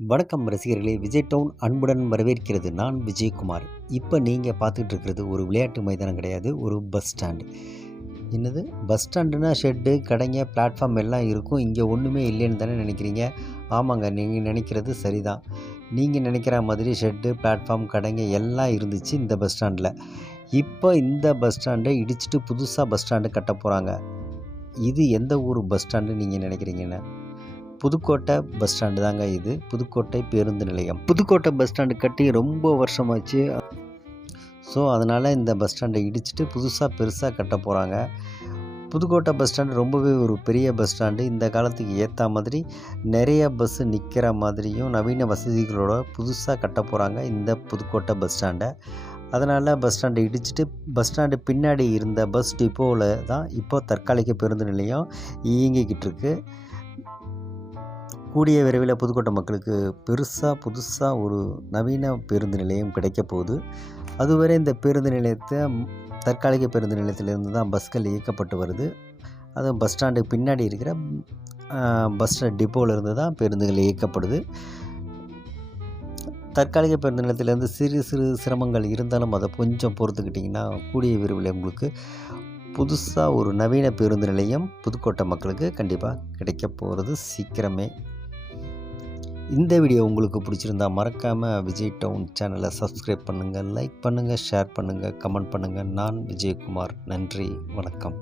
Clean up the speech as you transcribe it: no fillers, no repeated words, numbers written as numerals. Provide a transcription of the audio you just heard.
வணக்கம் ரசிகர்களே, விஜய் டவுன் அன்புடன் வரவேற்கிறது. நான் விஜயகுமார். இப்போ நீங்கள் பார்த்துக்கிட்டு இருக்கிறது ஒரு விளையாட்டு மைதானம் கிடையாது, ஒரு பஸ் ஸ்டாண்டு. என்னது பஸ் ஸ்டாண்டுனா ஷெட்டு, கடைங்க, பிளாட்ஃபார்ம் எல்லாம் இருக்கும். இங்கே ஒன்றுமே இல்லைன்னு தானே நினைக்கிறீங்க? ஆமாங்க, நீங்கள் நினைக்கிறது சரிதான். நீங்கள் நினைக்கிற மாதிரி ஷெட்டு, பிளாட்ஃபார்ம், கடைங்க எல்லாம் இருந்துச்சு இந்த பஸ் ஸ்டாண்டில். இப்போ இந்த பஸ் ஸ்டாண்டை இடிச்சிட்டு புதுசாக பஸ் ஸ்டாண்டு கட்ட போகிறாங்க. இது எந்த ஊர் பஸ் ஸ்டாண்டு நீங்கள் நினைக்கிறீங்கன்னு? புதுக்கோட்டை பஸ் ஸ்டாண்டு தாங்க இது. புதுக்கோட்டை பேருந்து நிலையம். புதுக்கோட்டை பஸ் ஸ்டாண்டு கட்டி ரொம்ப வருஷமாச்சு. ஸோ அதனால் இந்த பஸ் ஸ்டாண்டை இடிச்சிட்டு புதுசாக பெருசாக கட்ட போகிறாங்க. புதுக்கோட்டை பஸ் ஸ்டாண்டு ரொம்பவே ஒரு பெரிய பஸ் ஸ்டாண்டு. இந்த காலத்துக்கு ஏற்ற மாதிரி நிறைய பஸ்ஸு நிற்கிற மாதிரியும் நவீன வசதிகளோட புதுசாக கட்ட போகிறாங்க இந்த புதுக்கோட்டை பஸ் ஸ்டாண்டை. அதனால் பஸ் ஸ்டாண்டை இடிச்சிட்டு பஸ் ஸ்டாண்டு பின்னாடி இருந்த பஸ் டிப்போவில் தான் இப்போ தற்காலிக பேருந்து நிலையம் இயங்கிக்கிட்டு இருக்கு. கூடிய விரைவில் புதுக்கோட்டை மக்களுக்கு புதுசாக ஒரு நவீன பேருந்து நிலையம் கிடைக்க போகுது. அதுவரை இந்த பேருந்து நிலையத்தை தற்காலிக பேருந்து நிலையத்திலேருந்து தான் பஸ்கள் இயக்கப்பட்டு வருது. அதுவும் பஸ் ஸ்டாண்டுக்கு பின்னாடி இருக்கிற பஸ் டிப்போவிலேருந்து தான் பேருந்துகள் இயக்கப்படுது. தற்காலிக பேருந்து நிலையத்திலேருந்து சிறு சிரமங்கள் இருந்தாலும் அதை கொஞ்சம் பொறுத்துக்கிட்டிங்கன்னா கூடிய விரைவில் உங்களுக்கு புதுசாக ஒரு நவீன பேருந்து நிலையம் புதுக்கோட்டை மக்களுக்கு கண்டிப்பாக கிடைக்க போகிறது சீக்கிரமே. இந்த வீடியோ உங்களுக்கு பிடிச்சிருந்தா மறக்காமல் விஜய் டவுன் சேனலை சப்ஸ்கிரைப் பண்ணுங்கள், லைக் பண்ணுங்கள், ஷேர் பண்ணுங்கள், கமெண்ட் பண்ணுங்கள். நான் விஜயகுமார். நன்றி, வணக்கம்.